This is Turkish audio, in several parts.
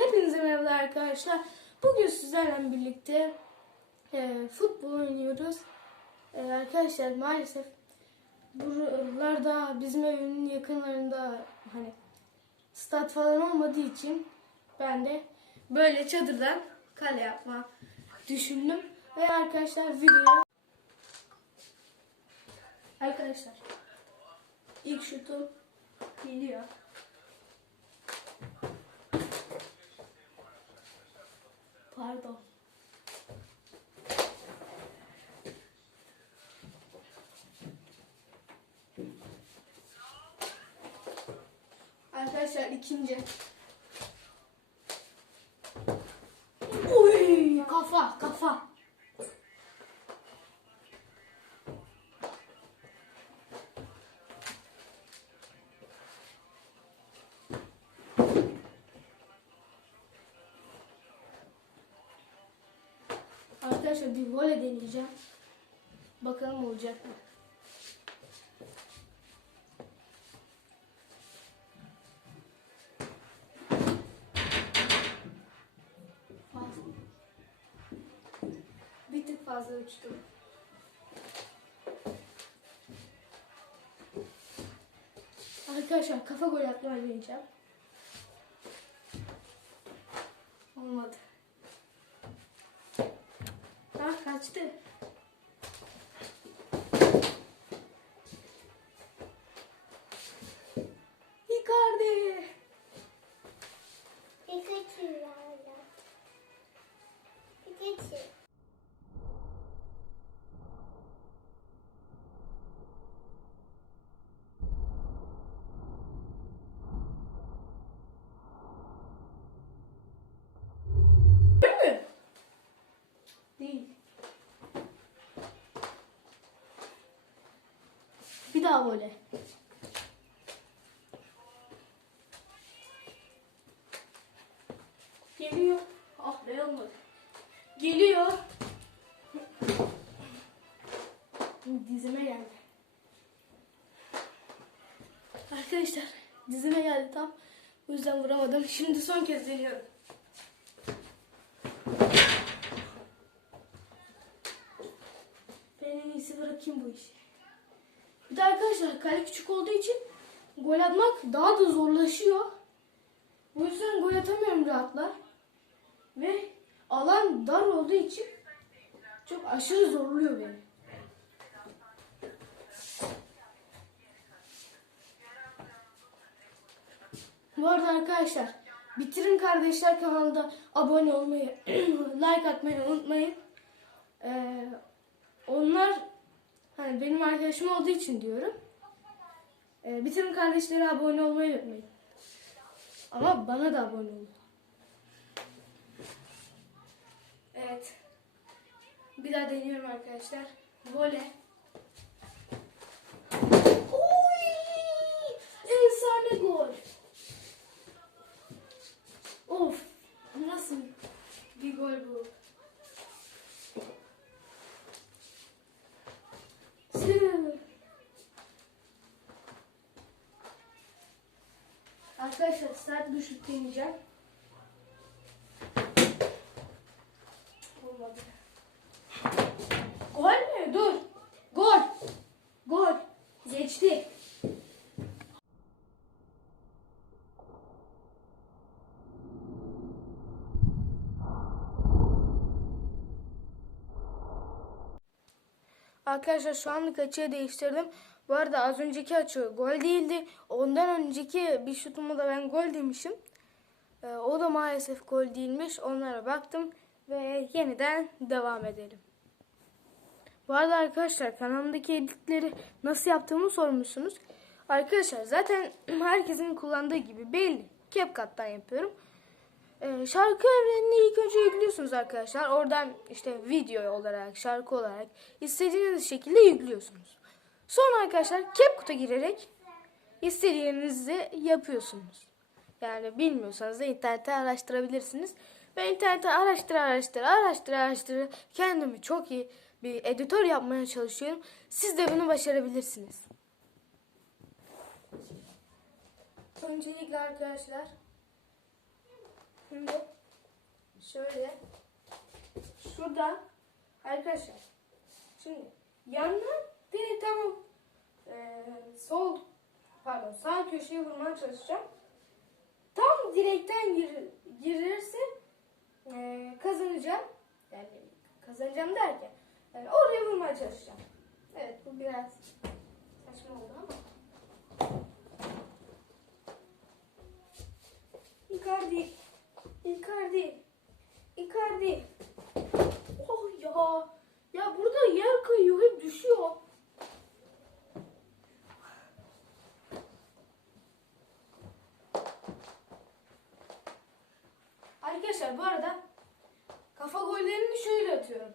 Hepinize merhaba arkadaşlar. Bugün sizlerle birlikte e, futbol oynuyoruz. E, arkadaşlar maalesef buralarda bizim evin yakınlarında hani stat falan olmadığı için ben de böyle çadırdan kale yapma düşündüm. Ve arkadaşlar video Arkadaşlar ilk şutum geliyor. Pardon. Arkadaşlar ikinci. Uy kafa kafa. Arkadaşlar bir voley deneyeceğim. Bakalım olacak mı? Fazla. Bir tık fazla uçtum. Arkadaşlar kafa gol atma oynayacağım. Olmadı. Ah kaçtı. Daha böyle. Geliyor. Ah be olmadı. Geliyor. Dizime geldi. Arkadaşlar dizime geldi tam. O yüzden vuramadım. Şimdi son kez deniyorum. Ben en iyisi bırakayım bu işi. De arkadaşlar kale küçük olduğu için gol atmak daha da zorlaşıyor. Bu yüzden gol atamıyorum rahatla. Ve alan dar olduğu için çok aşırı zorluyor beni. Bu arada arkadaşlar Bitirin Kardeşler kanalında abone olmayı, like atmayı unutmayın. Ee, onlar hani benim arkadaşım olduğu için diyorum. Ee, bitirin kardeşlere abone olmayı unutmayın. Ama bana da abone olun. Evet. Bir daha deniyorum arkadaşlar. Voley. Efsane gol. Of. Nasıl bir gol bu? Arkadaşlar sert şut deneyeceğim. Olmadı. Gol mü? Dur. Gol. Gol. Geçti. Arkadaşlar şu anlık açıyı değiştirdim. Bu arada az önceki açı gol değildi. Ondan önceki bir şutumu da ben gol demişim. Ee, o da maalesef gol değilmiş. Onlara baktım ve yeniden devam edelim. Bu arada arkadaşlar kanalımdaki editleri nasıl yaptığımı sormuşsunuz. Arkadaşlar zaten herkesin kullandığı gibi belli. CapCut'tan yapıyorum. Ee, şarkı evrenini ilk önce yüklüyorsunuz arkadaşlar. Oradan işte video olarak, şarkı olarak istediğiniz şekilde yüklüyorsunuz. Sonra arkadaşlar CapCut'a girerek istediğinizi yapıyorsunuz. Yani bilmiyorsanız da internette araştırabilirsiniz. Ben internette araştır araştır araştır araştır kendimi çok iyi bir editör yapmaya çalışıyorum. Siz de bunu başarabilirsiniz. Öncelikle arkadaşlar şimdi şöyle şurada arkadaşlar şimdi yandan direkt tam e, sol pardon sağ köşeye vurmaya çalışacağım. Tam direkten gir, girirse e, kazanacağım. Yani kazanacağım derken yani oraya vurmaya çalışacağım. Evet bu biraz saçma oldu ama. Icardi. Icardi. Icardi. Oh ya. Ya burada yer kayıyor hep düşüyor. Arkadaşlar bu arada kafa gollerini şöyle atıyorum.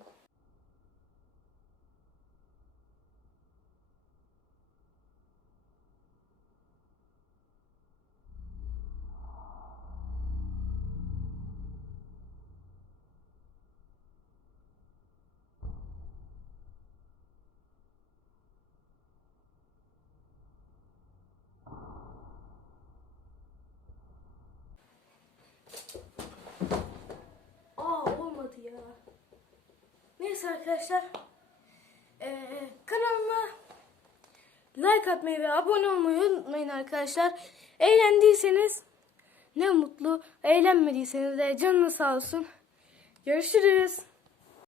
Aa olmadı ya. Neyse arkadaşlar. Ee, kanalıma like atmayı ve abone olmayı unutmayın arkadaşlar. Eğlendiyseniz ne mutlu. Eğlenmediyseniz de canınız sağ olsun. Görüşürüz.